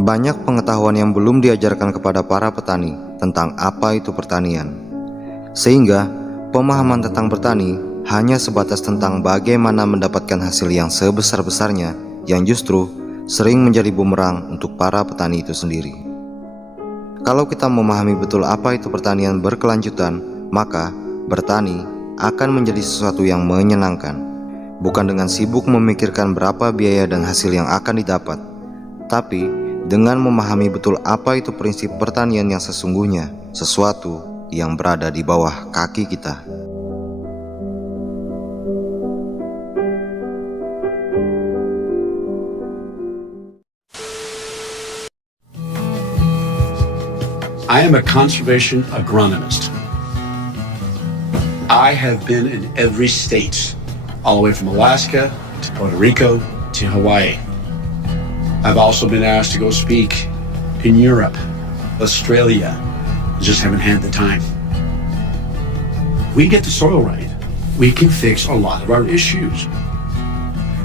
banyak pengetahuan yang belum diajarkan kepada para petani tentang apa itu pertanian. Sehingga pemahaman tentang bertani hanya sebatas tentang bagaimana mendapatkan hasil yang sebesar-besarnya, yang justru sering menjadi bumerang untuk para petani itu sendiri. Kalau kita memahami betul apa itu pertanian berkelanjutan, maka bertani akan menjadi sesuatu yang menyenangkan, bukan dengan sibuk memikirkan berapa biaya dan hasil yang akan didapat, tapi dengan memahami betul apa itu prinsip pertanian yang sesungguhnya, sesuatu yang berada di bawah kaki kita. I am a conservation agronomist. I have been in every state, all the way from Alaska to Puerto Rico to Hawaii. I've also been asked to go speak in Europe, Australia. Just haven't had the time. We get the soil right, we can fix a lot of our issues.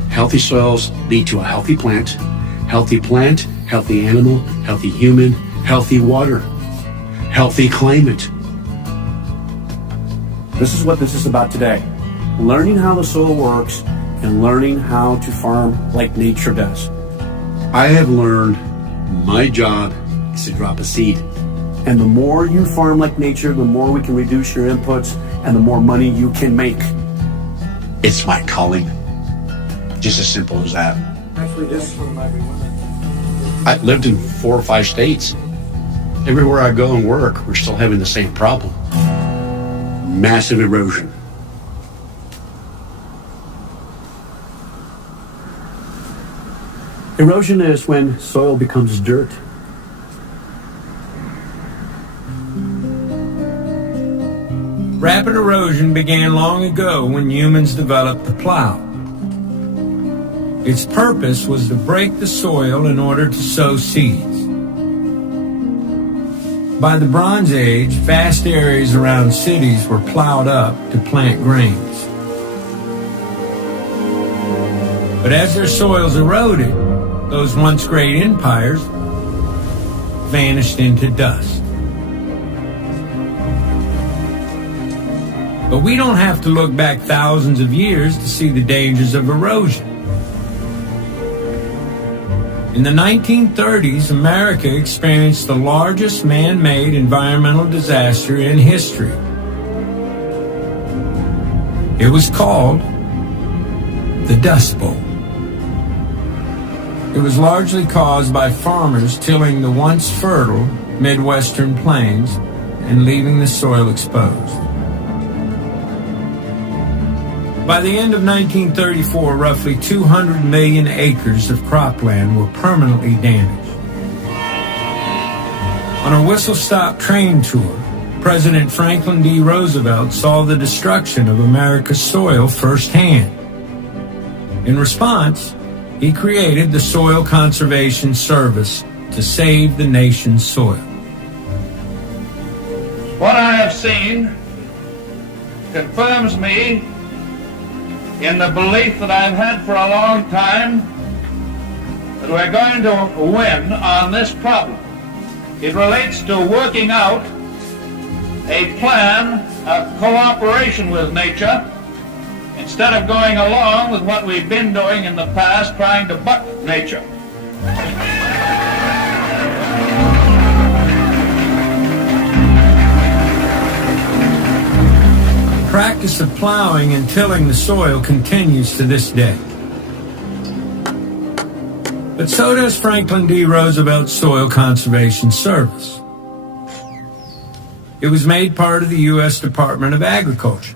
Healthy soils lead to a healthy plant, healthy animal, healthy human, healthy water, healthy climate. This is what this is about today. Learning how the soil works and learning how to farm like nature does. I have learned my job is to drop a seed. And the more you farm like nature, the more we can reduce your inputs and the more money you can make. It's my calling. Just as simple as that. Actually, this is from everyone. I've lived in 4 or 5 states. Everywhere I go and work, we're still having the same problem. Massive erosion. Erosion is when soil becomes dirt. Rapid erosion began long ago when humans developed the plow. Its purpose was to break the soil in order to sow seeds. By the Bronze Age, vast areas around cities were plowed up to plant grains. But as their soils eroded, those once great empires vanished into dust. But we don't have to look back thousands of years to see the dangers of erosion. In the 1930s, America experienced the largest man-made environmental disaster in history. It was called the Dust Bowl. It was largely caused by farmers tilling the once fertile Midwestern plains and leaving the soil exposed. By the end of 1934, roughly 200 million acres of cropland were permanently damaged. On a whistle-stop train tour, President Franklin D. Roosevelt saw the destruction of America's soil firsthand. In response, he created the Soil Conservation Service to save the nation's soil. What I have seen confirms me in the belief that I've had for a long time that we're going to win on this problem. It relates to working out a plan of cooperation with nature instead of going along with what we've been doing in the past, trying to buck nature. The practice of plowing and tilling the soil continues to this day. But so does Franklin D. Roosevelt's Soil Conservation Service. It was made part of the U.S. Department of Agriculture,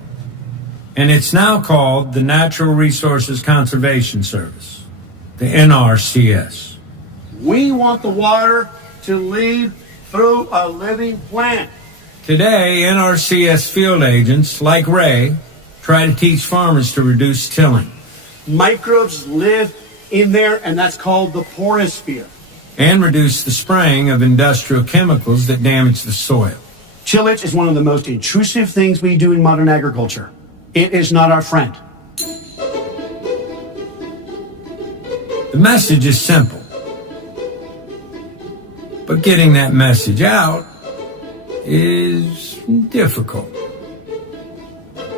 and it's now called the Natural Resources Conservation Service, the NRCS. We want the water to lead through a living plant. Today, NRCS field agents, like Ray, try to teach farmers to reduce tilling. Microbes live in there, and that's called the porosphere. And reduce the spraying of industrial chemicals that damage the soil. Tillage is one of the most intrusive things we do in modern agriculture. It is not our friend. The message is simple. But getting that message out is difficult.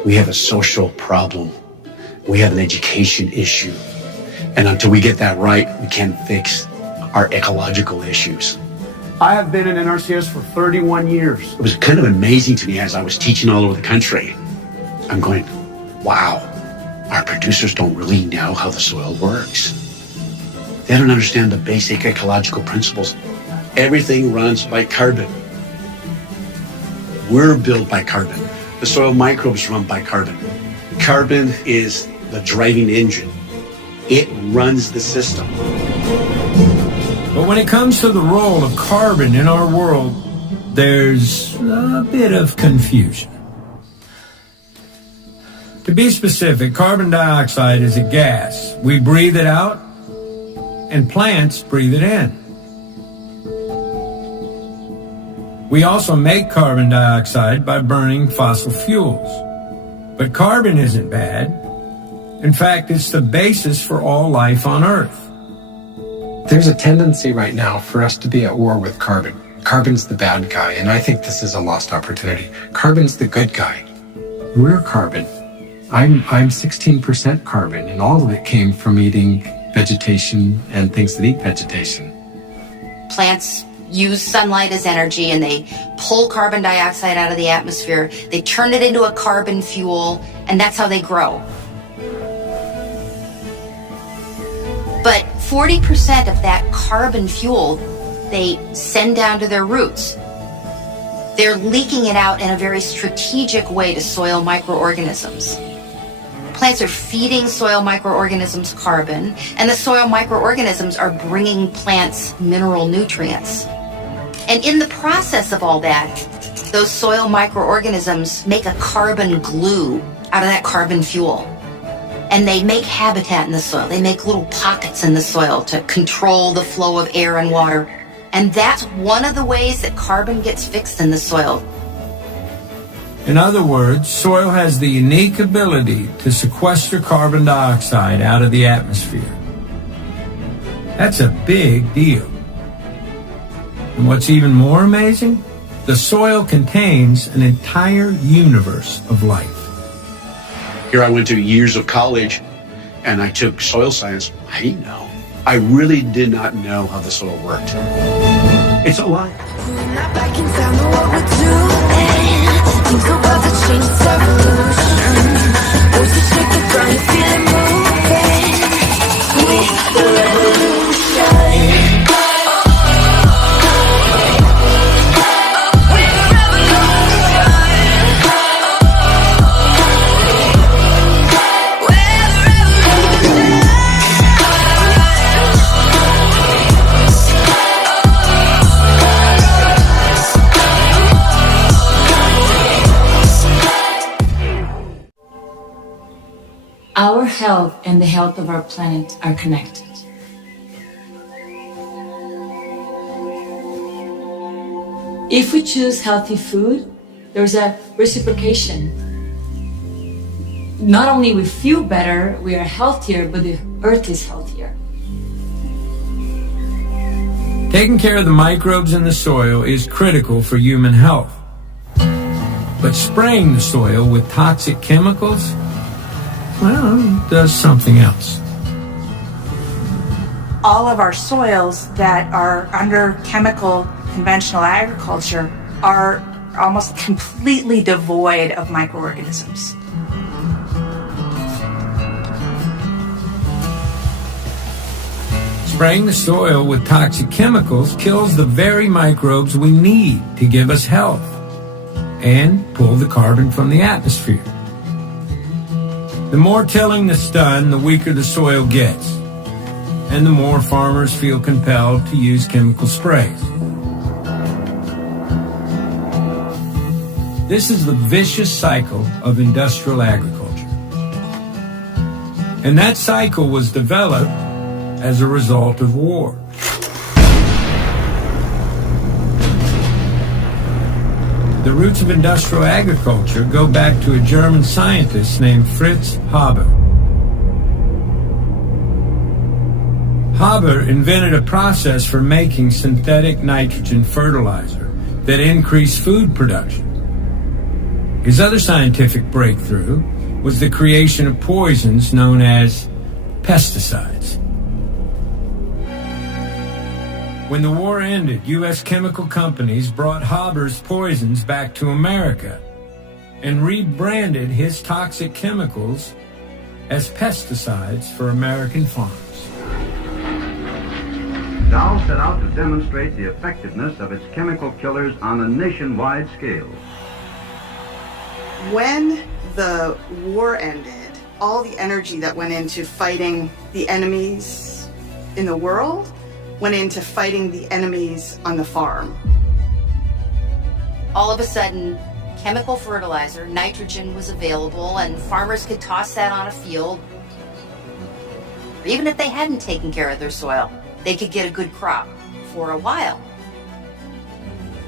We have a social problem. We have an education issue. And until we get that right, we can't fix our ecological issues. I have been in NRCS for 31 years. It was kind of amazing to me as I was teaching all over the country. I'm going, wow, our producers don't really know how the soil works. They don't understand the basic ecological principles. Everything runs by carbon. We're built by carbon. The soil microbes run by carbon. Carbon is the driving engine. It runs the system. But when it comes to the role of carbon in our world, there's a bit of confusion. To be specific, carbon dioxide is a gas. We breathe it out, and plants breathe it in. We also make carbon dioxide by burning fossil fuels. But carbon isn't bad. In fact, it's the basis for all life on Earth. There's a tendency right now for us to be at war with carbon. Carbon's the bad guy, and I think this is a lost opportunity. Carbon's the good guy. We're carbon. I'm 16% carbon, and all of it came from eating vegetation and things that eat vegetation. Plants use sunlight as energy, and they pull carbon dioxide out of the atmosphere. They turn it into a carbon fuel, and that's how they grow. But 40% of that carbon fuel they send down to their roots. They're leaking it out in a very strategic way to soil microorganisms. Plants are feeding soil microorganisms carbon, and the soil microorganisms are bringing plants mineral nutrients. And in the process of all that, those soil microorganisms make a carbon glue out of that carbon fuel. And they make habitat in the soil. They make little pockets in the soil to control the flow of air and water. And that's one of the ways that carbon gets fixed in the soil. In other words, soil has the unique ability to sequester carbon dioxide out of the atmosphere. That's a big deal. And what's even more amazing? The soil contains an entire universe of life. Here I went to years of college, and I took soil science. I didn't know. I really did not know how the soil worked. It's alive. Think about the chains of evolution. Those who shake the ground, you feel it moving with the revolution. Our health and the health of our planet are connected. If we choose healthy food, there's a reciprocation. Not only we feel better, we are healthier, but the earth is healthier. Taking care of the microbes in the soil is critical for human health. But spraying the soil with toxic chemicals, well, does something else. All of our soils that are under chemical conventional agriculture are almost completely devoid of microorganisms. Spraying the soil with toxic chemicals kills the very microbes we need to give us health and pull the carbon from the atmosphere. The more tilling that's done, the weaker the soil gets, and the more farmers feel compelled to use chemical sprays. This is the vicious cycle of industrial agriculture. And that cycle was developed as a result of war. The roots of industrial agriculture go back to a German scientist named Fritz Haber. Haber invented a process for making synthetic nitrogen fertilizer that increased food production. His other scientific breakthrough was the creation of poisons known as pesticides. When the war ended, U.S. chemical companies brought Haber's poisons back to America and rebranded his toxic chemicals as pesticides for American farms. Dow set out to demonstrate the effectiveness of its chemical killers on a nationwide scale. When the war ended, all the energy that went into fighting the enemies in the world went into fighting the enemies on the farm. All of a sudden, chemical fertilizer, nitrogen was available, and farmers could toss that on a field. Even if they hadn't taken care of their soil, they could get a good crop for a while.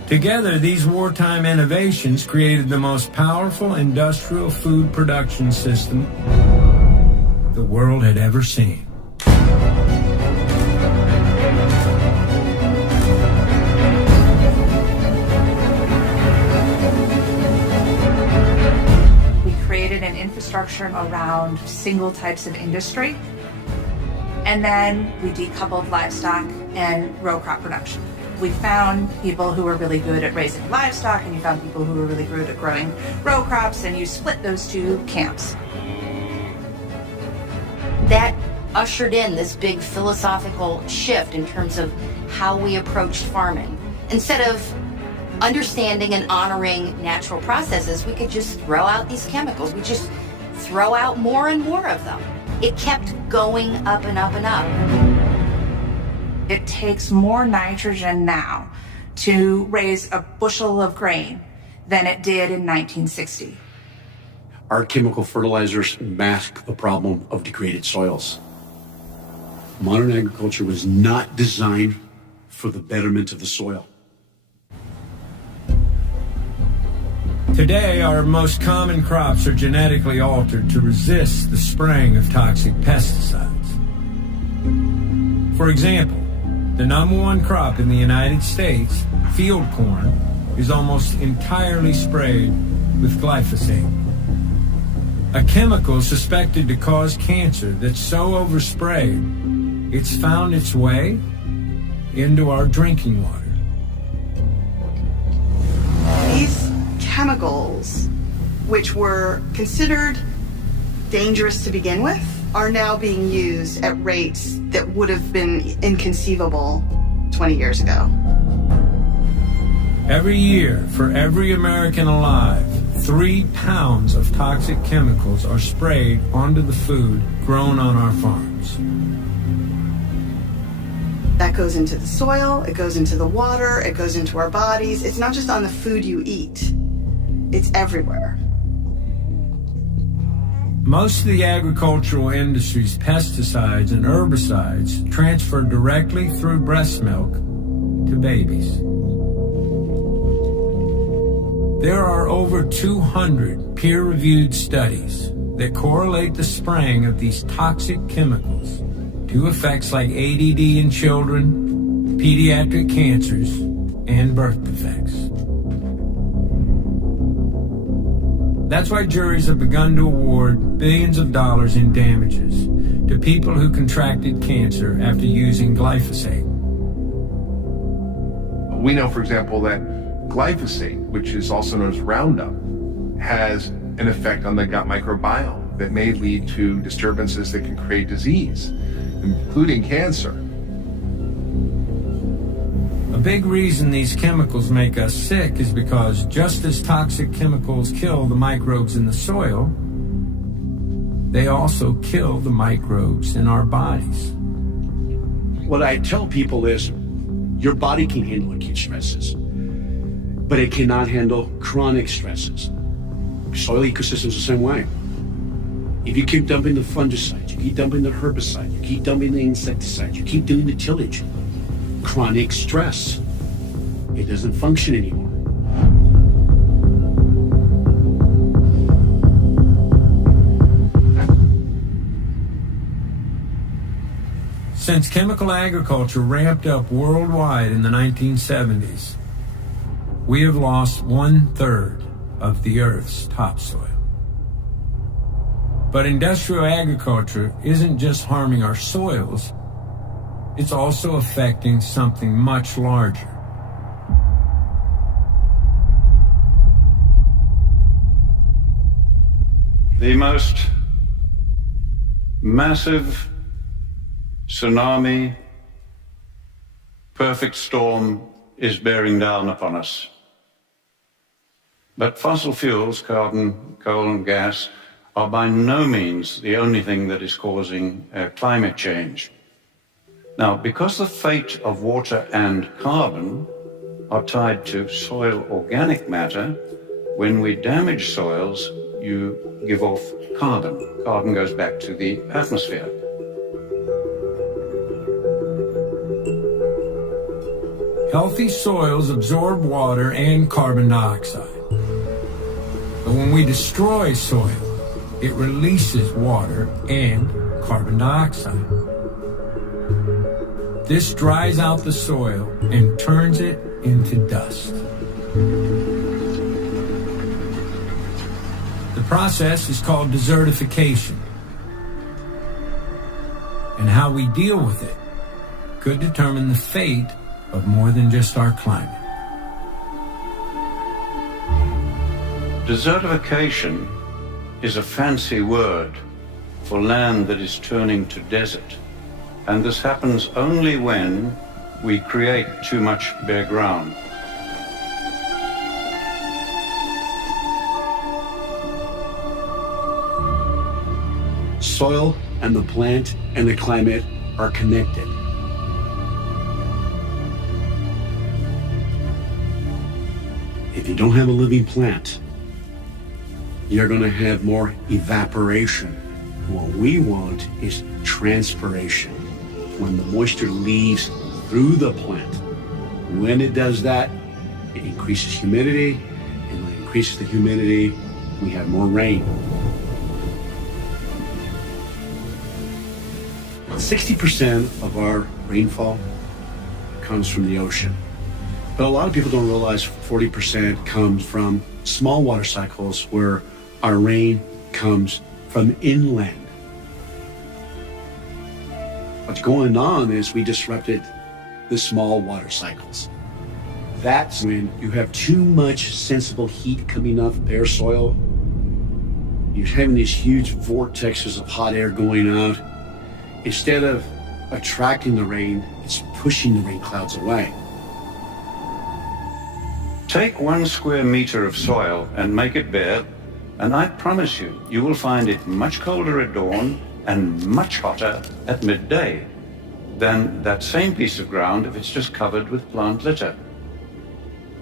Together, these wartime innovations created the most powerful industrial food production system the world had ever seen. We created an infrastructure around single types of industry, and then we decoupled livestock and row crop production. We found people who were really good at raising livestock, and you found people who were really good at growing row crops, and you split those two camps. That ushered in this big philosophical shift in terms of how we approached farming. Instead of understanding and honoring natural processes, we could just throw out these chemicals. We just throw out more and more of them. It kept going up and up and up. It takes more nitrogen now to raise a bushel of grain than it did in 1960. Our chemical fertilizers mask the problem of degraded soils. Modern agriculture was not designed for the betterment of the soil. Today, our most common crops are genetically altered to resist the spraying of toxic pesticides. For example, the number one crop in the United States, field corn, is almost entirely sprayed with glyphosate, a chemical suspected to cause cancer that's so oversprayed, it's found its way into our drinking water. These chemicals, which were considered dangerous to begin with, are now being used at rates that would have been inconceivable 20 years ago. Every year, for every American alive, 3 pounds of toxic chemicals are sprayed onto the food grown on our farms. That goes into the soil, it goes into the water, it goes into our bodies. It's not just on the food you eat, it's everywhere. Most of the agricultural industry's pesticides and herbicides transfer directly through breast milk to babies. There are over 200 peer-reviewed studies that correlate the spraying of these toxic chemicals to effects like ADD in children, pediatric cancers, and birth defects. That's why juries have begun to award billions of dollars in damages to people who contracted cancer after using glyphosate. We know, for example, that glyphosate, which is also known as Roundup, has an effect on the gut microbiome that may lead to disturbances that can create disease, including cancer. A big reason these chemicals make us sick is because just as toxic chemicals kill the microbes in the soil, they also kill the microbes in our bodies. What I tell people is, your body can handle acute stresses, but it cannot handle chronic stresses. Soil ecosystems the same way. If you keep dumping the fungicides, you keep dumping the herbicide, you keep dumping the insecticides, you keep doing the tillage, chronic stress, it doesn't function anymore. Since chemical agriculture ramped up worldwide in the 1970s, we have lost 1/3 of the Earth's topsoil. But industrial agriculture isn't just harming our soils, it's also affecting something much larger. The most massive tsunami, perfect storm is bearing down upon us. But fossil fuels, carbon, coal and gas, are by no means the only thing that is causing climate change. Now, because the fate of water and carbon are tied to soil organic matter, when we damage soils, you give off carbon. Carbon goes back to the atmosphere. Healthy soils absorb water and carbon dioxide. But when we destroy soil, it releases water and carbon dioxide. This dries out the soil and turns it into dust. The process is called desertification. And how we deal with it could determine the fate of more than just our climate. Desertification is a fancy word for land that is turning to desert. And this happens only when we create too much bare ground. Soil and the plant and the climate are connected. If you don't have a living plant, you're going to have more evaporation. What we want is transpiration. When the moisture leaves through the plant, when it does that, it increases humidity, and when it increases the humidity, we have more rain. 60% of our rainfall comes from the ocean. But a lot of people don't realize 40% comes from small water cycles where our rain comes from inland. What's going on is we disrupted the small water cycles. That's when you have too much sensible heat coming off bare soil. You're having these huge vortexes of hot air going out. Instead of attracting the rain, it's pushing the rain clouds away. Take 1 square meter of soil and make it bare, and I promise you, you will find it much colder at dawn and much hotter at midday than that same piece of ground if it's just covered with plant litter.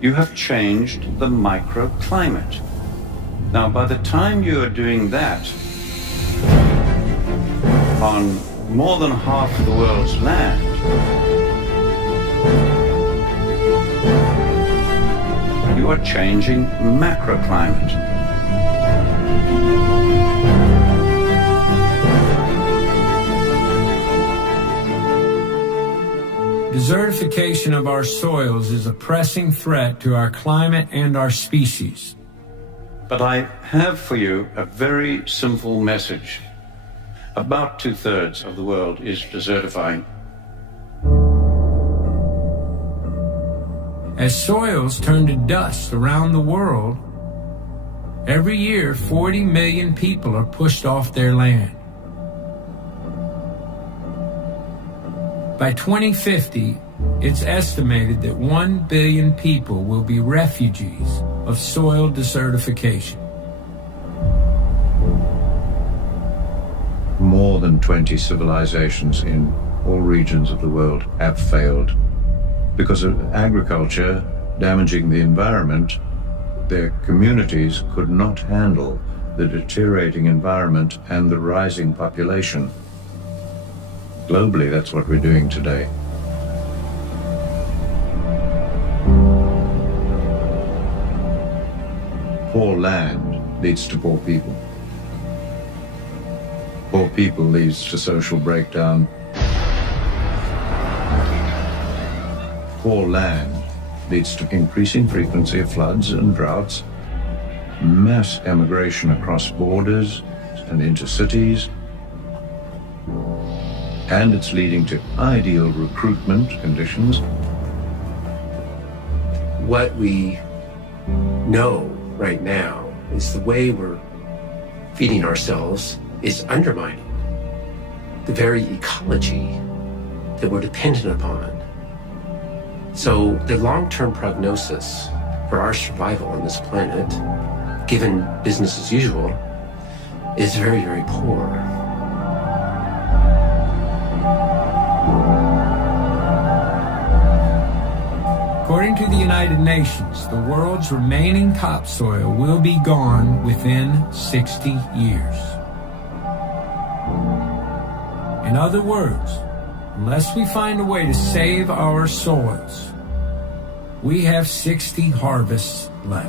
You have changed the microclimate. Now, by the time you are doing that on more than half the world's land, you are changing macroclimate. Desertification of our soils is a pressing threat to our climate and our species. But I have for you a very simple message. About 2/3 of the world is desertifying. As soils turn to dust around the world, every year 40 million people are pushed off their land. By 2050, it's estimated that 1 billion people will be refugees of soil desertification. More than 20 civilizations in all regions of the world have failed because of agriculture damaging the environment. Their communities could not handle the deteriorating environment and the rising population. Globally, that's what we're doing today. Poor land leads to poor people. Poor people leads to social breakdown. poor land leads to increasing frequency of floods and droughts, mass emigration across borders and into cities, and it's leading to ideal recruitment conditions. What we know right now is the way we're feeding ourselves is undermining the very ecology that we're dependent upon. So the long-term prognosis for our survival on this planet, given business as usual, is very, very poor. According to the United Nations, the world's remaining topsoil will be gone within 60 years. In other words, unless we find a way to save our soils, we have 60 harvests left.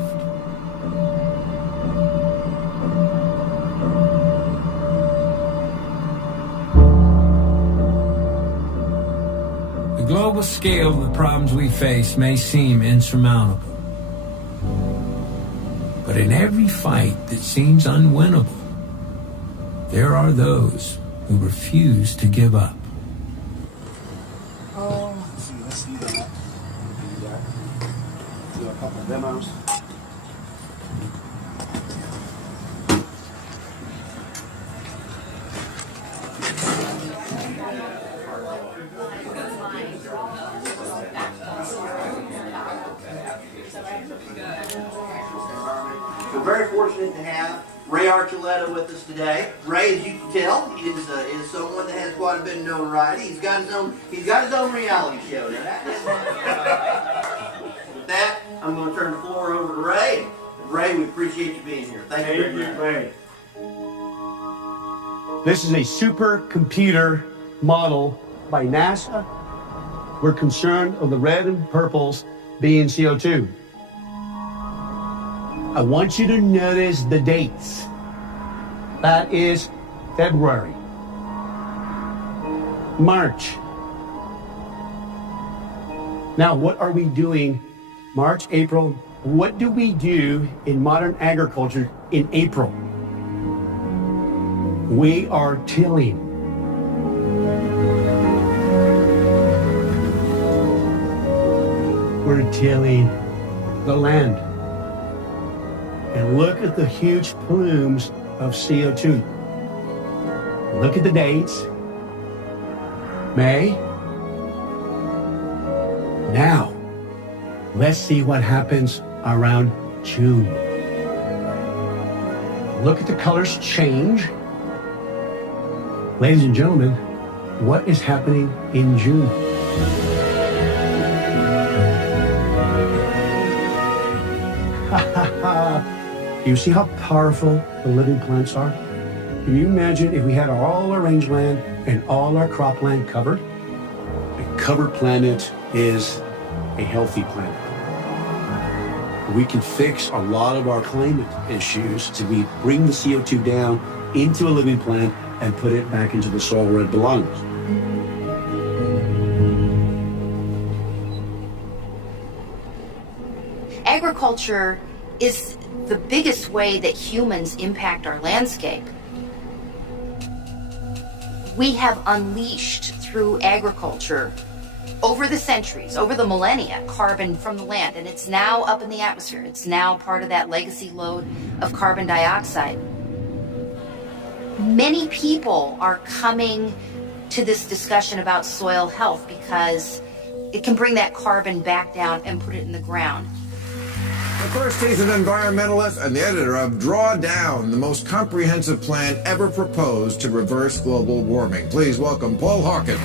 The global scale of the problems we face may seem insurmountable. But in every fight that seems unwinnable, there are those who refuse to give up. Let's see that. Do a couple of demos. We're very fortunate to have Ray Archuleta with us today. Ray, as you can tell, is someone that has quite a bit of notoriety. He's got his own reality show. Now, with that, I'm going to turn the floor over to Ray. Ray, we appreciate you being here. Thank you very much. Ray. This is a supercomputer model by NASA. We're concerned of the red and purples being CO2. I want you to notice the dates. That is February, March. Now, what are we doing March, April? What do we do in modern agriculture in April? We are tilling. We're tilling the land. And look at the huge plumes of CO2. Look at the dates. May. Now, let's see what happens around June. Look at the colors change. Ladies and gentlemen, what is happening in June? Do you see how powerful the living plants are? Can you imagine if we had all our rangeland and all our cropland covered? A covered planet is a healthy planet. We can fix a lot of our climate issues if we bring the CO2 down into a living plant and put it back into the soil where it belongs. Agriculture is the biggest way that humans impact our landscape. We have unleashed through agriculture over the centuries, over the millennia, carbon from the land, and it's now up in the atmosphere. It's now part of that legacy load of carbon dioxide. Many people are coming to this discussion about soil health because it can bring that carbon back down and put it in the ground. The first, he's an environmentalist and the editor of Drawdown, the most comprehensive plan ever proposed to reverse global warming. Please welcome Paul Hawken.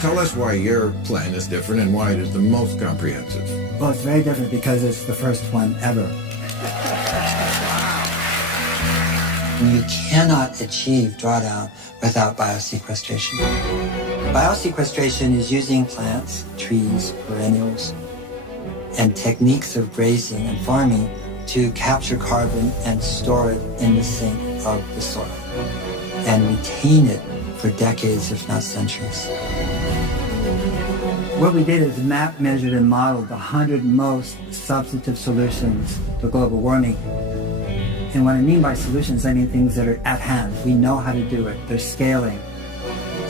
Tell us why your plan is different and why it is the most comprehensive. Well, it's very different because it's the first one ever. You cannot achieve drawdown without biosequestration. Biosequestration is using plants, trees, perennials, and techniques of grazing and farming to capture carbon and store it in the sink of the soil and retain it for decades, if not centuries. What we did is map, measured, and modeled the 100 most substantive solutions to global warming. And what I mean by solutions, I mean things that are at hand. We know how to do it. They're scaling.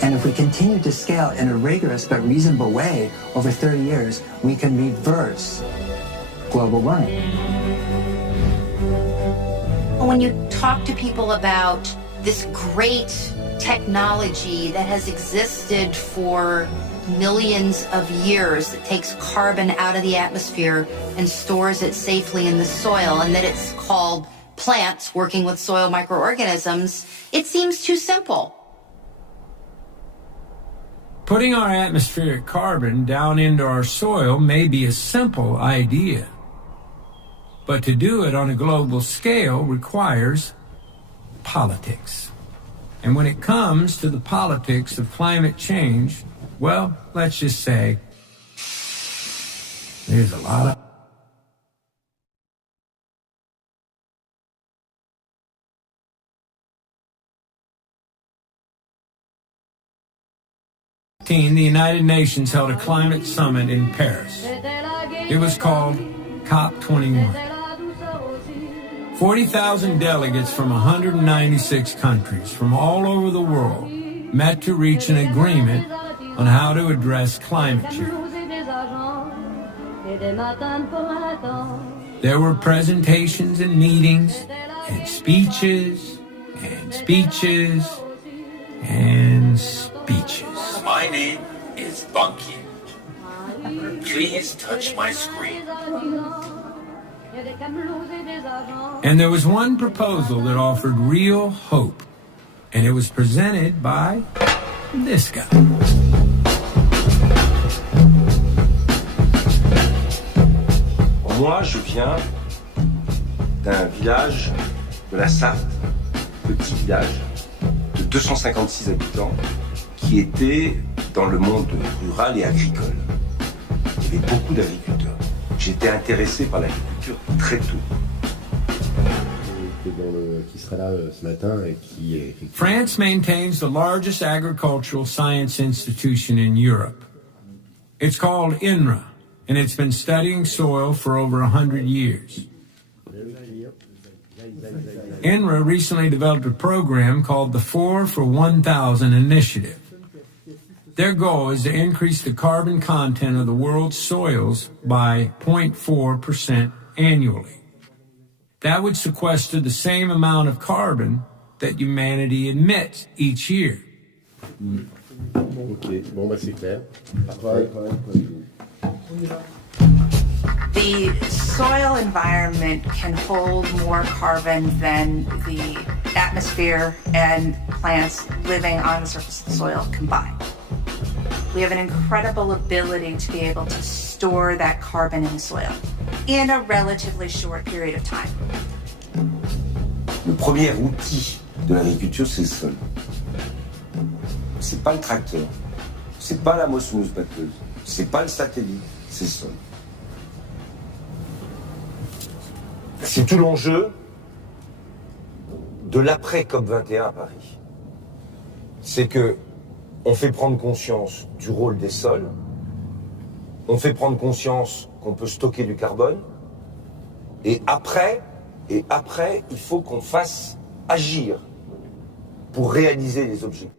And if we continue to scale in a rigorous but reasonable way over 30 years, we can reverse global warming. When you talk to people about this great technology that has existed for millions of years that takes carbon out of the atmosphere and stores it safely in the soil, and that it's called plants working with soil microorganisms, it seems too simple. Putting our atmospheric carbon down into our soil may be a simple idea, but to do it on a global scale requires politics. And when it comes to the politics of climate change, well, let's just say there's a lot of the United Nations held a climate summit in Paris. It was called COP21. 40,000 delegates from 196 countries from all over the world met to reach an agreement on how to address climate change. There were presentations and meetings and speeches and speeches and speeches. My name is Bunky. Please touch my screen. And there was one proposal that offered real hope, and it was presented by this guy. Moi, je viens d'un village de la Sarthe, petit village de 256 habitants, qui était dans le monde rural et agricole. Il y avait beaucoup d'agriculteurs. J'étais intéressé par l'agriculture très tôt. Qui sera là ce matin et qui est... France maintains the largest agricultural science institution in Europe. It's called INRA, and it's been studying soil for over 100 years. INRA recently developed a program called the 4 for 1,000 initiative. Their goal is to increase the carbon content of the world's soils by 0.4% annually. That would sequester the same amount of carbon that humanity emits each year. Ok, bon bah c'est clair. Après, The soil environment can hold more carbon than the atmosphere and plants living on the surface of the soil combined. We have an incredible ability to be able to store that carbon in the soil in a relatively short period of time. Le premier outil de l'agriculture, c'est le sol. C'est pas le tracteur, c'est pas la moissonneuse batteuse, c'est pas le satellite, c'est le sol. C'est tout l'enjeu de l'après COP21 à Paris. C'est que on fait prendre conscience du rôle des sols, on fait prendre conscience qu'on peut stocker du carbone, et après, il faut qu'on fasse agir pour réaliser les objectifs.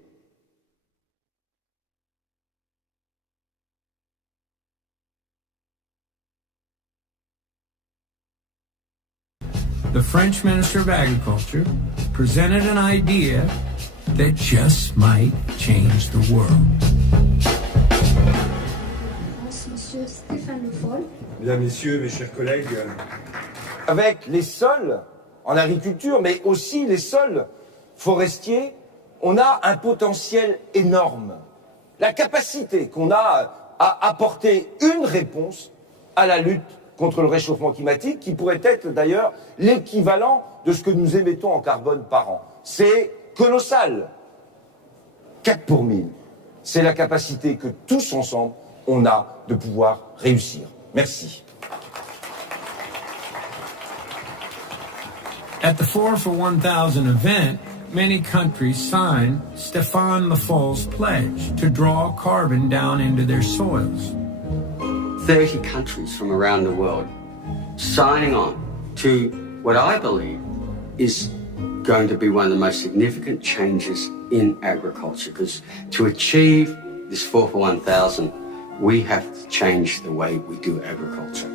The French Minister of Agriculture presented an idea that just might change the world. Mesdames, Messieurs, mes chers collègues. Avec les sols en agriculture, mais aussi les sols forestiers, on a un potentiel énorme. La capacité qu'on a à apporter une réponse à la lutte contre le réchauffement climatique, qui pourrait être d'ailleurs l'équivalent de ce que nous émettons en carbone par an. C'est colossal. 4 pour 1000. C'est la capacité que tous ensemble, on a de pouvoir réussir. Merci. At the 4 for 1,000 event, many countries signed Stéphane Le Folle's pledge to draw carbon down into their soils. 30 countries from around the world signing on to what I believe is going to be one of the most significant changes in agriculture, because to achieve this 4 for 1,000, we have to change the way we do agriculture.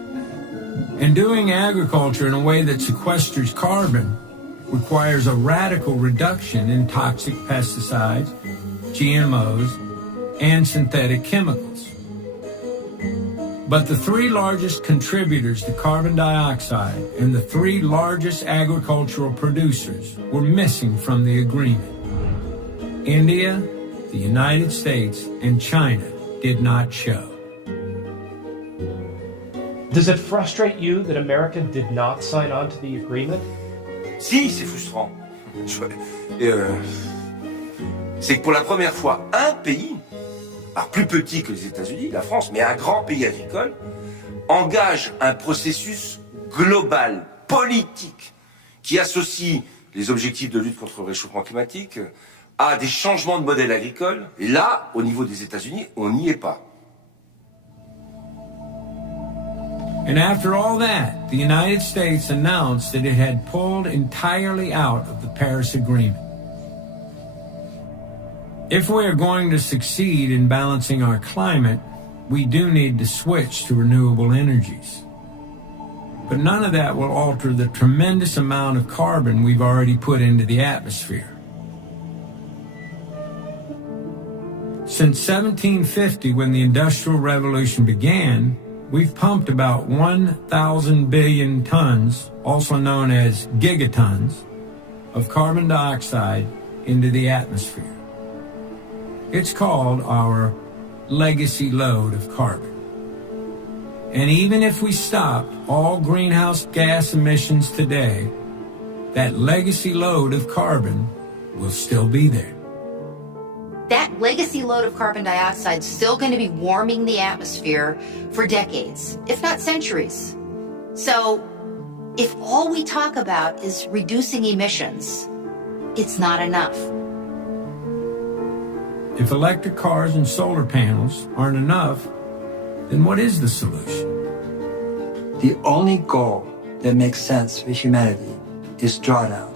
And doing agriculture in a way that sequesters carbon requires a radical reduction in toxic pesticides, GMOs, and synthetic chemicals. But the 3 largest contributors to carbon dioxide and the 3 largest agricultural producers were missing from the agreement. India, the United States, and China did not show. Does it frustrate you that America did not sign on to the agreement? Si, c'est frustrant. C'est que pour la première fois, un pays, alors plus petit que les États-Unis, la France, mais un grand pays agricole, engage un processus global, politique, qui associe les objectifs de lutte contre le réchauffement climatique à des changements de modèle agricole. Et là, au niveau des États-Unis, on n'y est pas. And after all that, the United States announced that it had pulled entirely out of the Paris Agreement. If we are going to succeed in balancing our climate, we do need to switch to renewable energies. But none of that will alter the tremendous amount of carbon we've already put into the atmosphere. Since 1750, when the Industrial Revolution began, we've pumped about 1,000 billion tons, also known as gigatons, of carbon dioxide into the atmosphere. It's called our legacy load of carbon. And even if we stopped all greenhouse gas emissions today, that legacy load of carbon will still be there. That legacy load of carbon dioxide is still going to be warming the atmosphere for decades, if not centuries. So if all we talk about is reducing emissions, it's not enough. If electric cars and solar panels aren't enough, then what is the solution? The only goal that makes sense for humanity is drawdown,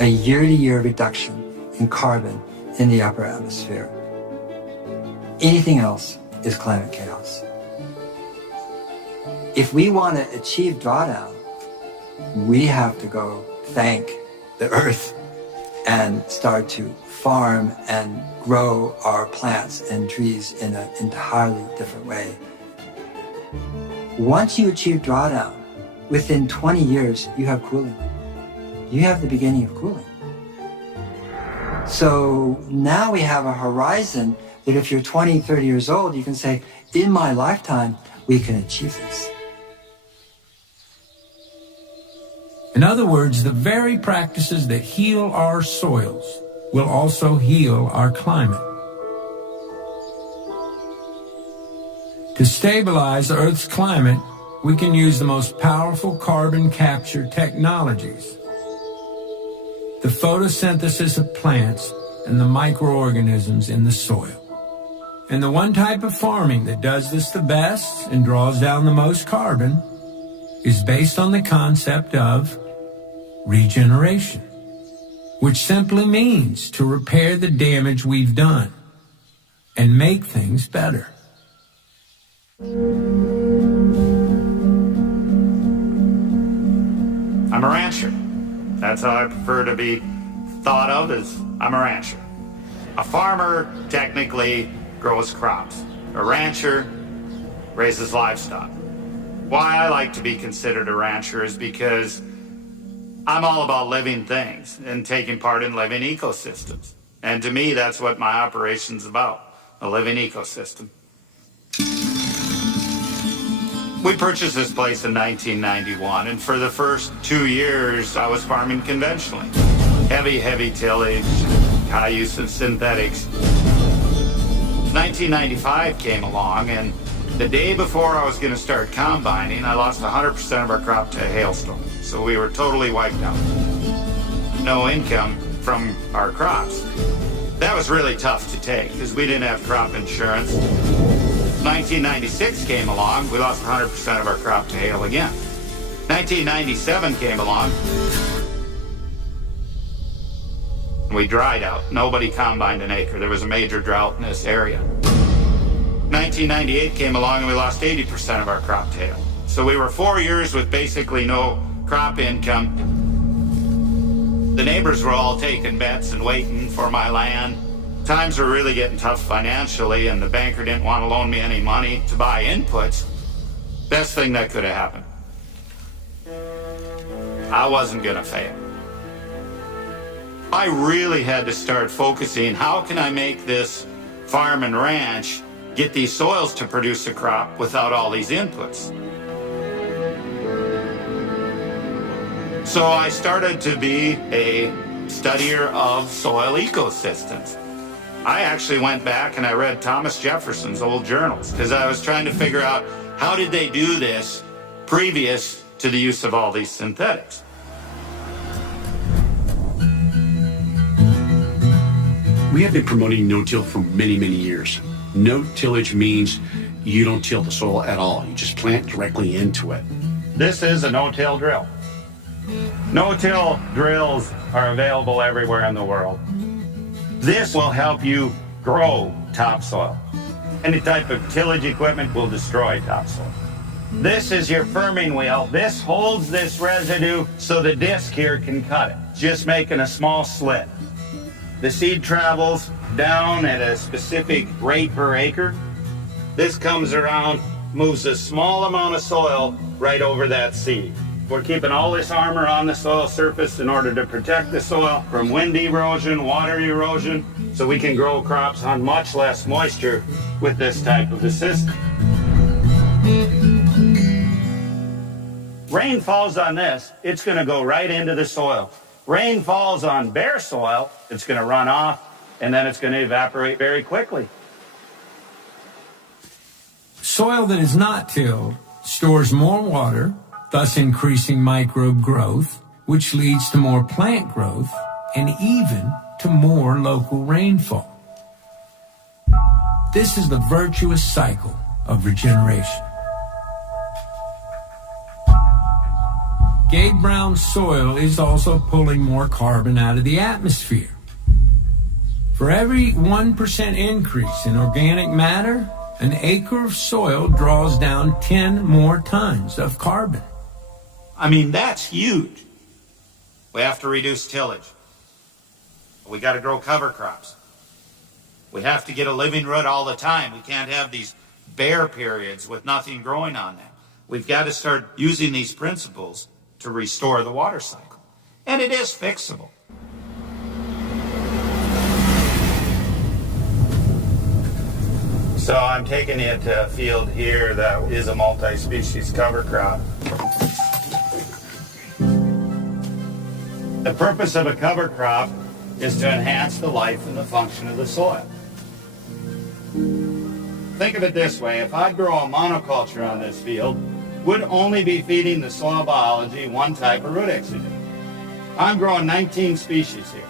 a year-to-year reduction in carbon in the upper atmosphere. Anything else is climate chaos. If we want to achieve drawdown, we have to go thank the earth and start to farm and grow our plants and trees in an entirely different way. Once you achieve drawdown, within 20 years, you have cooling. You have the beginning of cooling. So now we have a horizon that if you're 20, 30 years old, you can say, in my lifetime, we can achieve this. In other words, the very practices that heal our soils will also heal our climate. To stabilize Earth's climate, we can use the most powerful carbon capture technologies: the photosynthesis of plants and the microorganisms in the soil. And the one type of farming that does this the best and draws down the most carbon is based on the concept of regeneration, which simply means to repair the damage we've done and make things better. I'm a rancher. That's how I prefer to be thought of, as I'm a rancher. A farmer technically grows crops. A rancher raises livestock. Why I like to be considered a rancher is because I'm all about living things and taking part in living ecosystems. And to me, that's what my operation's about, a living ecosystem. We purchased this place in 1991, and for the first 2 years, I was farming conventionally. Heavy tillage, high use of synthetics. 1995 came along, and the day before I was going to start combining, I lost 100% of our crop to a hailstorm. So we were totally wiped out. No income from our crops. That was really tough to take because we didn't have crop insurance. 1996 came along, we lost 100% of our crop to hail again. 1997 came along, we dried out. Nobody combined an acre. There was a major drought in this area. 1998 came along and we lost 80% of our crop to hail. So we were 4 years with basically no crop income. The neighbors were all taking bets and waiting for my land. Times were really getting tough financially, and the banker didn't want to loan me any money to buy inputs. Best thing that could have happened. I wasn't gonna fail. I really had to start focusing, how can I make this farm and ranch get these soils to produce a crop without all these inputs? So I started to be a studier of soil ecosystems. I actually went back and I read Thomas Jefferson's old journals because I was trying to figure out how did they do this previous to the use of all these synthetics. We have been promoting no-till for many, many years. No-tillage means you don't till the soil at all. You just plant directly into it. This is a no-till drill. No-till drills are available everywhere in the world. This will help you grow topsoil. Any type of tillage equipment will destroy topsoil. This is your firming wheel. This holds this residue so the disc here can cut it, just making a small slit. The seed travels down at a specific rate per acre. This comes around, moves a small amount of soil right over that seed. We're keeping all this armor on the soil surface in order to protect the soil from wind erosion, water erosion, so we can grow crops on much less moisture with this type of a system. Rain falls on this, it's going to go right into the soil. Rain falls on bare soil, it's going to run off, and then it's going to evaporate very quickly. Soil that is not tilled stores more water, thus increasing microbe growth, which leads to more plant growth and even to more local rainfall. This is the virtuous cycle of regeneration. Gabe Brown's soil is also pulling more carbon out of the atmosphere. For every 1% increase in organic matter, an acre of soil draws down 10 more tons of carbon. I mean, that's huge. We have to reduce tillage. We got to grow cover crops. We have to get a living root all the time. We can't have these bare periods with nothing growing on them. We've got to start using these principles to restore the water cycle. And it is fixable. So I'm taking it to a field here that is a multi-species cover crop. The purpose of a cover crop is to enhance the life and the function of the soil. Think of it this way, if I grow a monoculture on this field, would only be feeding the soil biology one type of root exudate. I'm growing 19 species here.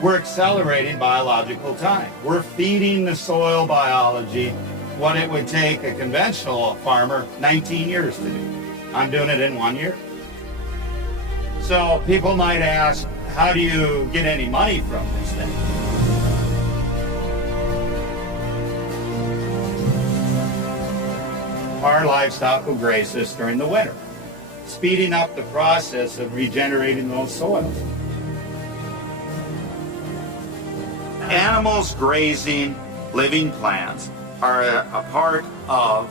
We're accelerating biological time. We're feeding the soil biology what it would take a conventional farmer 19 years to do. I'm doing it in 1 year. So people might ask, how do you get any money from these things? Our livestock will graze this during the winter, speeding up the process of regenerating those soils. Animals grazing living plants are a part of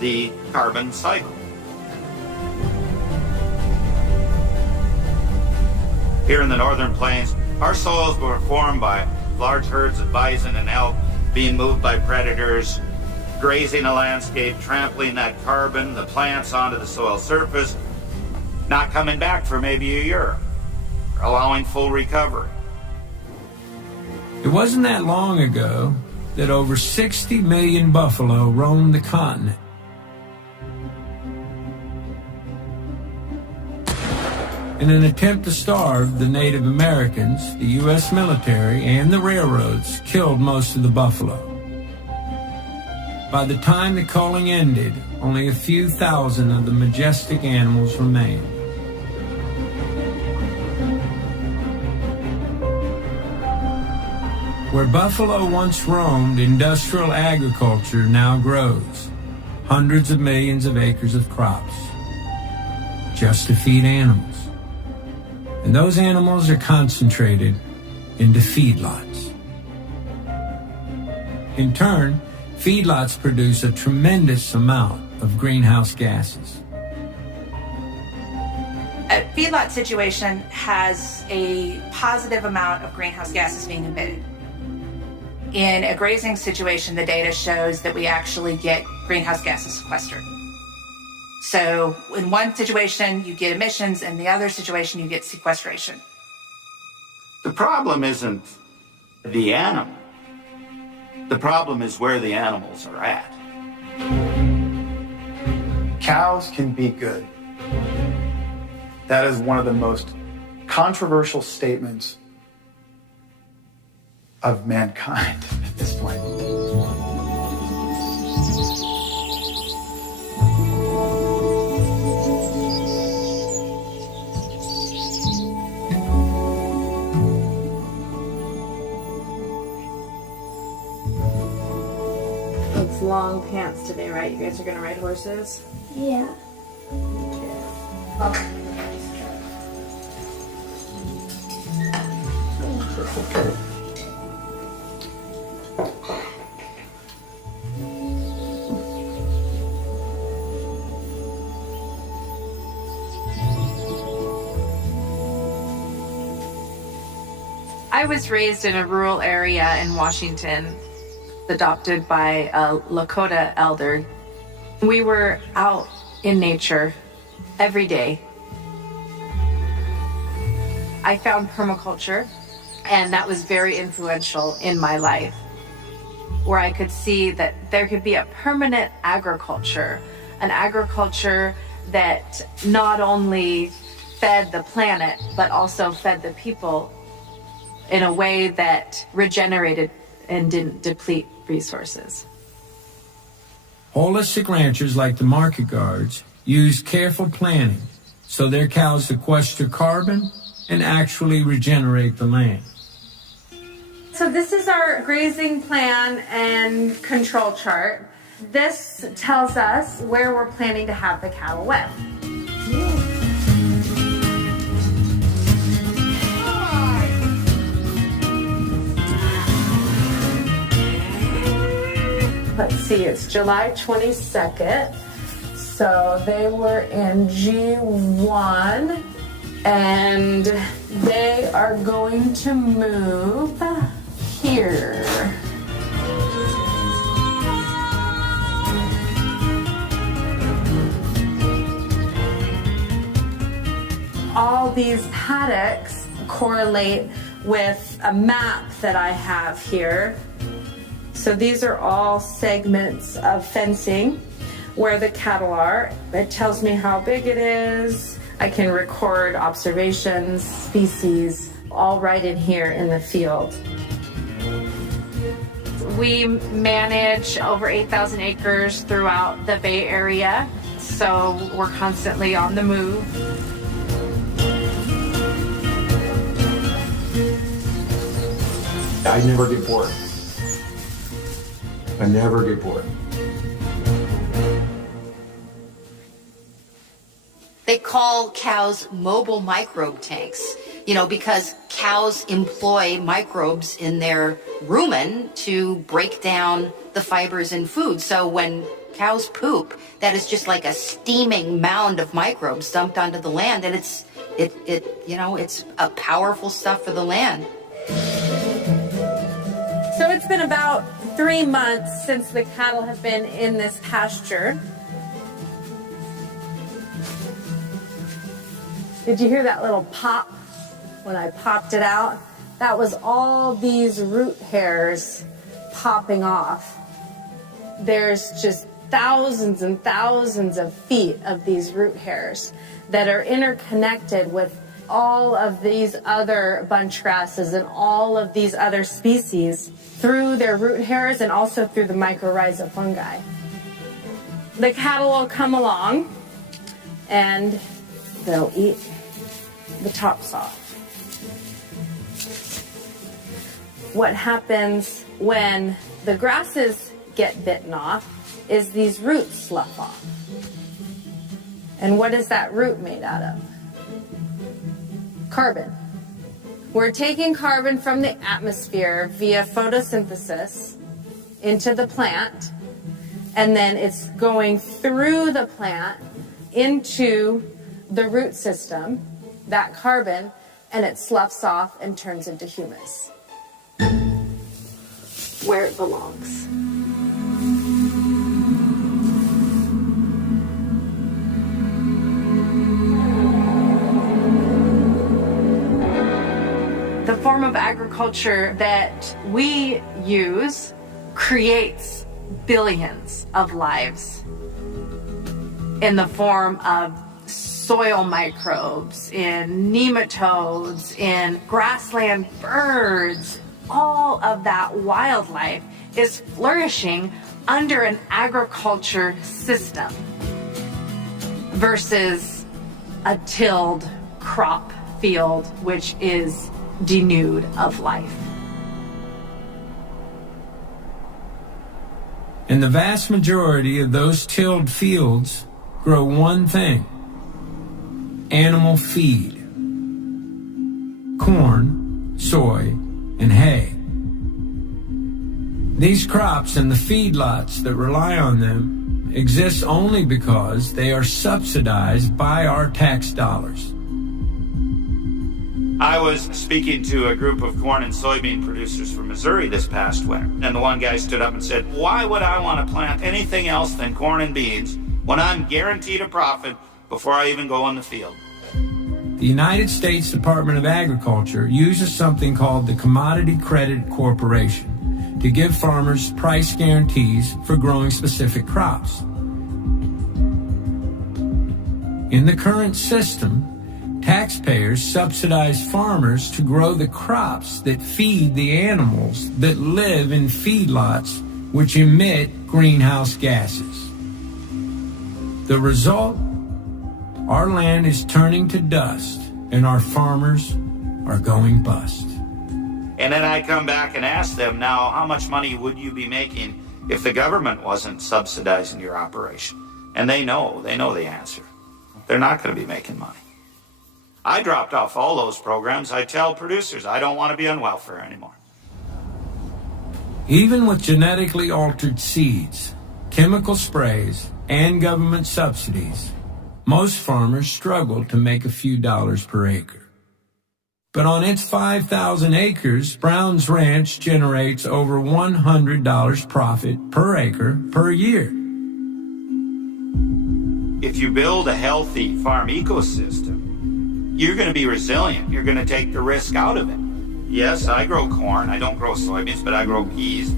the carbon cycle. Here in the northern plains, our soils were formed by large herds of bison and elk being moved by predators, grazing a landscape, trampling that carbon, the plants onto the soil surface, not coming back for maybe a year, allowing full recovery. It wasn't that long ago that over 60 million buffalo roamed the continent. In an attempt to starve the Native Americans, the U.S. military and the railroads killed most of the buffalo. By the time the culling ended, only a few thousand of the majestic animals remained. Where buffalo once roamed, industrial agriculture now grows. Hundreds of millions of acres of crops just to feed animals. And those animals are concentrated into feedlots. In turn, feedlots produce a tremendous amount of greenhouse gases. A feedlot situation has a positive amount of greenhouse gases being emitted. In a grazing situation, the data shows that we actually get greenhouse gases sequestered. So in one situation, you get emissions, in the other situation, you get sequestration. The problem isn't the animal. The problem is where the animals are at. Cows can be good. That is one of the most controversial statements of mankind at this point. It's long pants today, right? You guys are gonna ride horses? Yeah. I was raised in a rural area in Washington, adopted by a Lakota elder. We were out in nature every day. I found permaculture, and that was very influential in my life, where I could see that there could be a permanent agriculture, an agriculture that not only fed the planet, but also fed the people in a way that regenerated and didn't deplete resources. Holistic ranchers like the market guards use careful planning so their cows sequester carbon and actually regenerate the land. So this is our grazing plan and control chart. This tells us where we're planning to have the cattle live. Let's see, it's July 22nd. So they were in G1 and they are going to move here. All these paddocks correlate with a map that I have here. So these are all segments of fencing where the cattle are. It tells me how big it is. I can record observations, species, all right in here in the field. We manage over 8,000 acres throughout the Bay Area, so we're constantly on the move. I never get bored. I never get bored. They call cows mobile microbe tanks, because cows employ microbes in their rumen to break down the fibers in food. So when cows poop, that is just like a steaming mound of microbes dumped onto the land, and it's a powerful stuff for the land. So it's been about 3 months since the cattle have been in this pasture. Did you hear that little pop when I popped it out? That was all these root hairs popping off. There's just thousands and thousands of feet of these root hairs that are interconnected with all of these other bunch grasses and all of these other species through their root hairs and also through the mycorrhiza fungi. The cattle will come along and they'll eat the tops off. What happens when the grasses get bitten off is these roots slough off. And what is that root made out of? Carbon. We're taking carbon from the atmosphere via photosynthesis into the plant, and then it's going through the plant into the root system, that carbon, and it sloughs off and turns into humus, where it belongs. The form of agriculture that we use creates billions of lives in the form of soil microbes, in nematodes, in grassland birds. All of that wildlife is flourishing under an agriculture system versus a tilled crop field, which is denuded of life. And the vast majority of those tilled fields grow one thing: animal feed. Corn, soy, and hay. These crops and the feedlots that rely on them exist only because they are subsidized by our tax dollars. I was speaking to a group of corn and soybean producers from Missouri this past winter, and the one guy stood up and said, "Why would I want to plant anything else than corn and beans when I'm guaranteed a profit before I even go on the field?" The United States Department of Agriculture uses something called the Commodity Credit Corporation to give farmers price guarantees for growing specific crops. In the current system, taxpayers subsidize farmers to grow the crops that feed the animals that live in feedlots which emit greenhouse gases. The result? Our land is turning to dust and our farmers are going bust. And then I come back and ask them, now, how much money would you be making if the government wasn't subsidizing your operation? And they know the answer. They're not going to be making money. I dropped off all those programs. I tell producers I don't want to be on welfare anymore. Even with genetically altered seeds, chemical sprays, and government subsidies, most farmers struggle to make a few dollars per acre. But on its 5,000 acres, Brown's Ranch generates over $100 profit per acre per year. If you build a healthy farm ecosystem, you're going to be resilient. You're going to take the risk out of it. Yes, I grow corn. I don't grow soybeans, but I grow peas.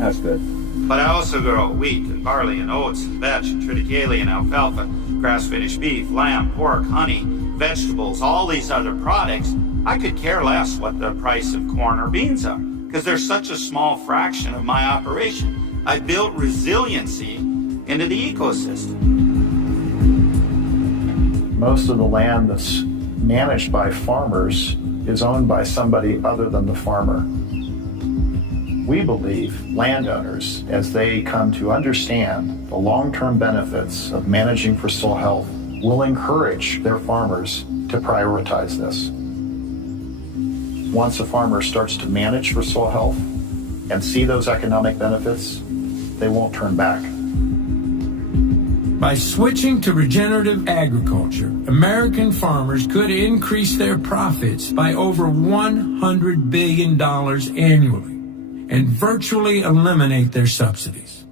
That's good. But I also grow wheat and barley and oats and vetch and triticale and alfalfa, grass-finished beef, lamb, pork, honey, vegetables, all these other products. I could care less what the price of corn or beans are because they're such a small fraction of my operation. I built resiliency into the ecosystem. Most of the land that's managed by farmers is owned by somebody other than the farmer. We believe landowners, as they come to understand the long-term benefits of managing for soil health, will encourage their farmers to prioritize this. Once a farmer starts to manage for soil health and see those economic benefits, they won't turn back. By switching to regenerative agriculture, American farmers could increase their profits by over $100 billion annually and virtually eliminate their subsidies.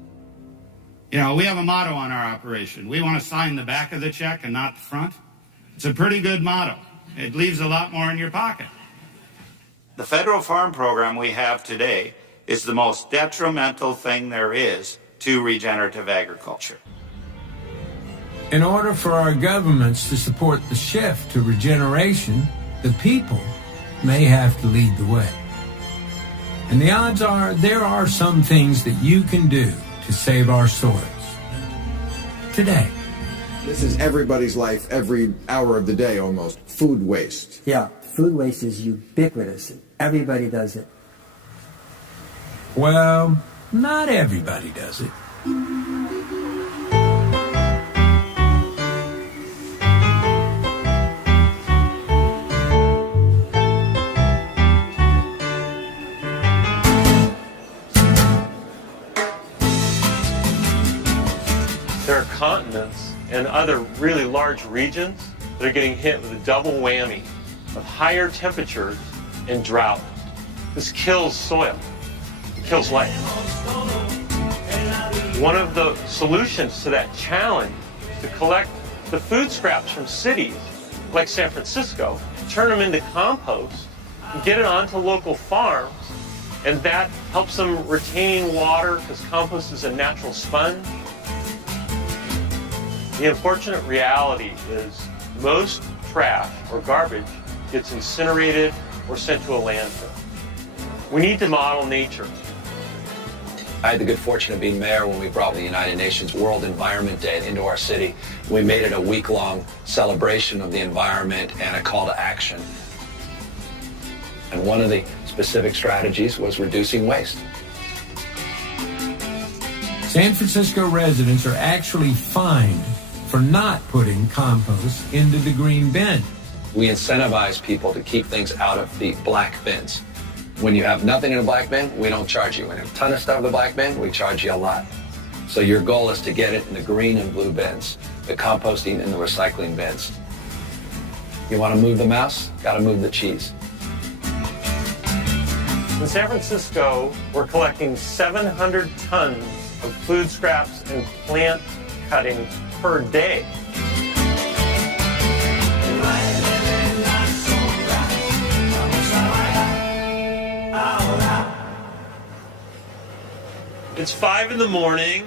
You know, we have a motto on our operation. We want to sign the back of the check and not the front. It's a pretty good motto. It leaves a lot more in your pocket. The federal farm program we have today is the most detrimental thing there is to regenerative agriculture. In order for our governments to support the shift to regeneration, the people may have to lead the way. And the odds are there are some things that you can do to save our soils. Today. This is everybody's life, every hour of the day almost. Food waste. Yeah, food waste is ubiquitous. Everybody does it. Well, not everybody does it. There are continents and other really large regions that are getting hit with a double whammy of higher temperatures and drought. This kills soil. It kills life. One of the solutions to that challenge is to collect the food scraps from cities like San Francisco, turn them into compost, and get it onto local farms, and that helps them retain water because compost is a natural sponge. The unfortunate reality is most trash or garbage gets incinerated or sent to a landfill. We need to model nature. I had the good fortune of being mayor when we brought the United Nations World Environment Day into our city. We made it a week-long celebration of the environment and a call to action. And one of the specific strategies was reducing waste. San Francisco residents are actually fined for not putting compost into the green bin. We incentivize people to keep things out of the black bins. When you have nothing in a black bin, we don't charge you. When you have a ton of stuff in the black bin, we charge you a lot. So your goal is to get it in the green and blue bins, the composting and the recycling bins. You want to move the mouse? Got to move the cheese. In San Francisco, we're collecting 700 tons of food scraps and plant cuttings per day. It's 5 in the morning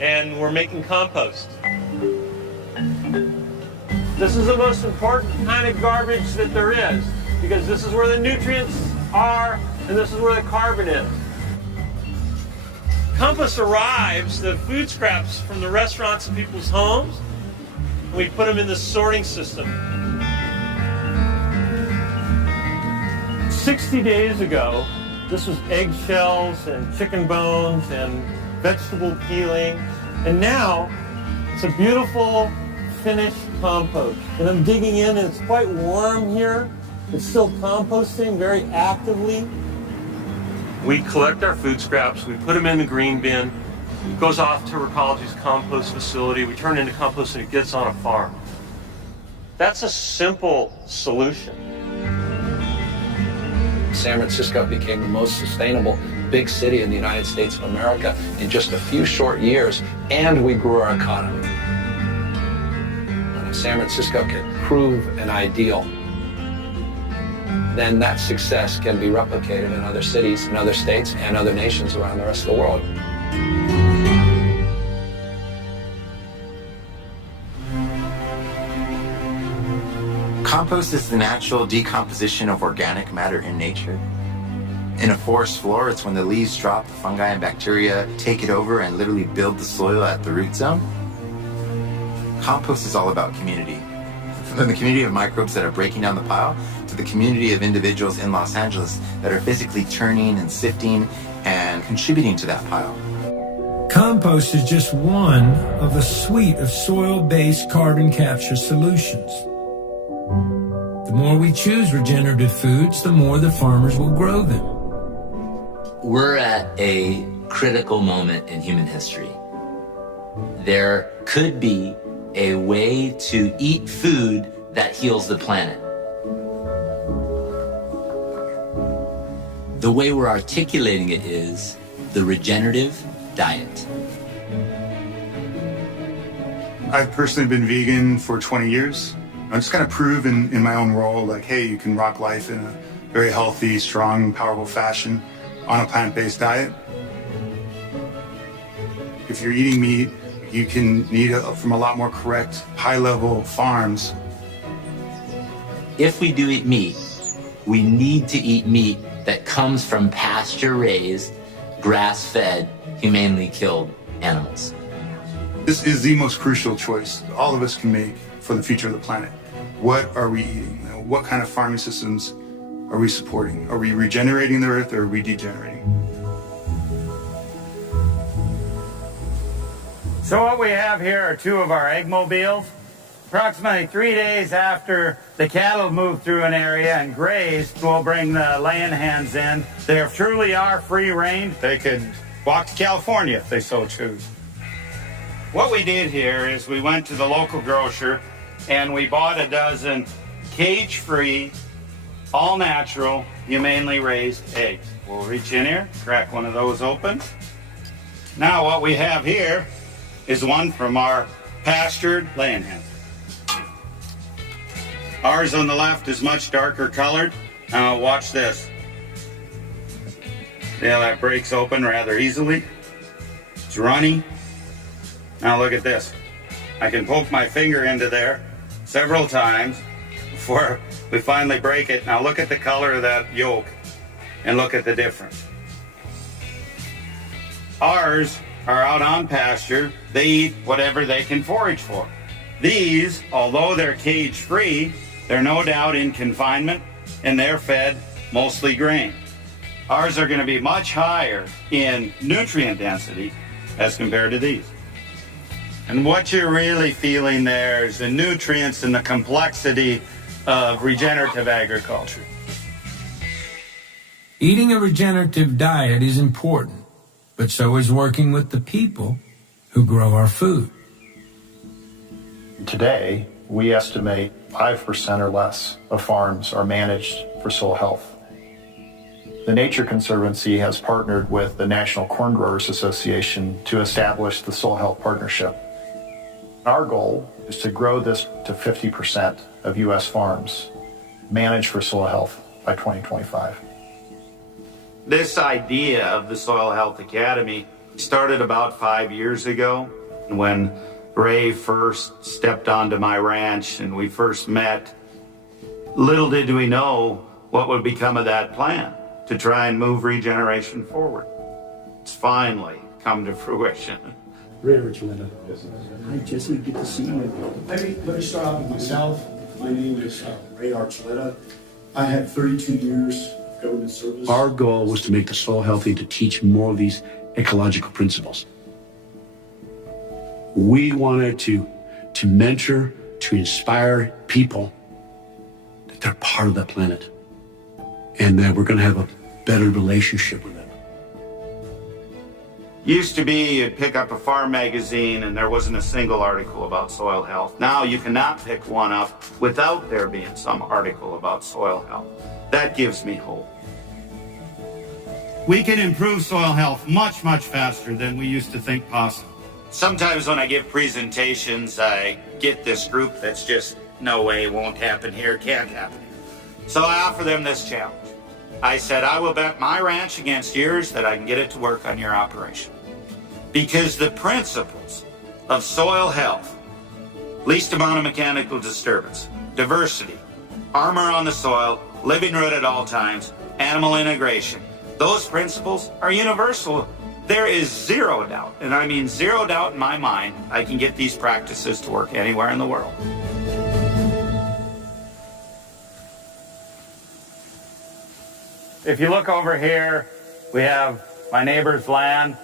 and we're making compost. This is the most important kind of garbage that there is because this is where the nutrients are and this is where the carbon is. Compost arrives, the food scraps from the restaurants and people's homes, and we put them in this sorting system. 60 days ago, this was eggshells and chicken bones and vegetable peeling, and now it's a beautiful finished compost. And I'm digging in and it's quite warm here. It's still composting very actively. We collect our food scraps, we put them in the green bin, it goes off to Recology's compost facility, we turn it into compost and it gets on a farm. That's a simple solution. San Francisco became the most sustainable big city in the United States of America in just a few short years, and we grew our economy. And if San Francisco can prove an ideal, then that success can be replicated in other cities, in other states, and other nations around the rest of the world. Compost is the natural decomposition of organic matter in nature. In a forest floor, it's when the leaves drop, the fungi and bacteria take it over and literally build the soil at the root zone. Compost is all about community. From the community of microbes that are breaking down the pile to the community of individuals in Los Angeles that are physically turning and sifting and contributing to that pile. Compost is just one of a suite of soil-based carbon capture solutions. The more we choose regenerative foods, the more the farmers will grow them. We're at a critical moment in human history. There could be a way to eat food that heals the planet. The way we're articulating it is the regenerative diet. I've personally been vegan for 20 years. I'm just kind of prove in my own role, like, hey, you can rock life in a very healthy, strong, powerful fashion on a plant-based diet. If you're eating meat, you you can need from a lot more correct, high-level farms. If we do eat meat, we need to eat meat that comes from pasture-raised, grass-fed, humanely killed animals. This is the most crucial choice all of us can make for the future of the planet. What are we eating? What kind of farming systems are we supporting? Are we regenerating the earth or are we degenerating? So what we have here are two of our egg mobiles. Approximately 3 days after the cattle move through an area and graze, we'll bring the laying hens in. They truly are free range. They could walk to California if they so choose. What we did here is we went to the local grocer and we bought a dozen cage-free, all-natural, humanely raised eggs. We'll reach in here, crack one of those open. Now what we have here is one from our pastured laying hen. Ours on the left is much darker colored. Now watch this. See how that breaks open rather easily? It's runny. Now look at this. I can poke my finger into there several times before we finally break it. Now look at the color of that yolk and look at the difference. Ours are out on pasture. They eat whatever they can forage for. These, although they're cage-free, they're no doubt in confinement and they're fed mostly grain. Ours are going to be much higher in nutrient density as compared to these. And what you're really feeling there is the nutrients and the complexity of regenerative agriculture. Eating a regenerative diet is important, but so is working with the people who grow our food. Today, we estimate 5% or less of farms are managed for soil health. The Nature Conservancy has partnered with the National Corn Growers Association to establish the Soil Health Partnership. Our goal is to grow this to 50% of U.S. farms managed for soil health by 2025. This idea of the Soil Health Academy started about 5 years ago when Ray first stepped onto my ranch and we first met. Little did we know what would become of that plan to try and move regeneration forward. It's finally come to fruition. Ray Archuleta. Hi, Jesse. Good to see you. Let me start off with myself. My name is Ray Archuleta. I had 32 years of government service. Our goal was to make the soil healthy, to teach more of these ecological principles. We wanted to mentor, to inspire people that they're part of that planet and that we're going to have a better relationship with them. Used to be you'd pick up a farm magazine and there wasn't a single article about soil health. Now you cannot pick one up without there being some article about soil health. That gives me hope. We can improve soil health much, much faster than we used to think possible. Sometimes when I give presentations, I get this group that's just, no way, won't happen here, can't happen here. So I offer them this challenge. I said, I will bet my ranch against yours that I can get it to work on your operation. Because the principles of soil health, least amount of mechanical disturbance, diversity, armor on the soil, living root at all times, animal integration, those principles are universal. There is zero doubt, and I mean zero doubt in my mind, I can get these practices to work anywhere in the world. If you look over here, we have my neighbor's land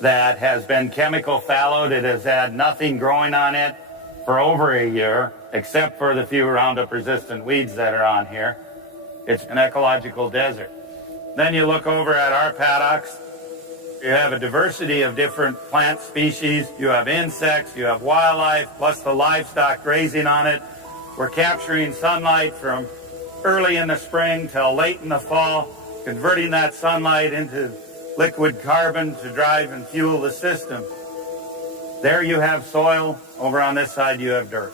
that has been chemical fallowed. It has had nothing growing on it for over a year, except for the few Roundup-resistant weeds that are on here. It's an ecological desert. Then you look over at our paddocks. You have a diversity of different plant species. You have insects, you have wildlife, plus the livestock grazing on it. We're capturing sunlight from early in the spring till late in the fall, converting that sunlight into liquid carbon to drive and fuel the system. There you have soil. Over on this side you have dirt.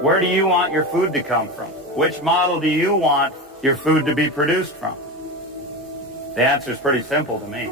Where do you want your food to come from? Which model do you want your food to be produced from? The answer is pretty simple to me.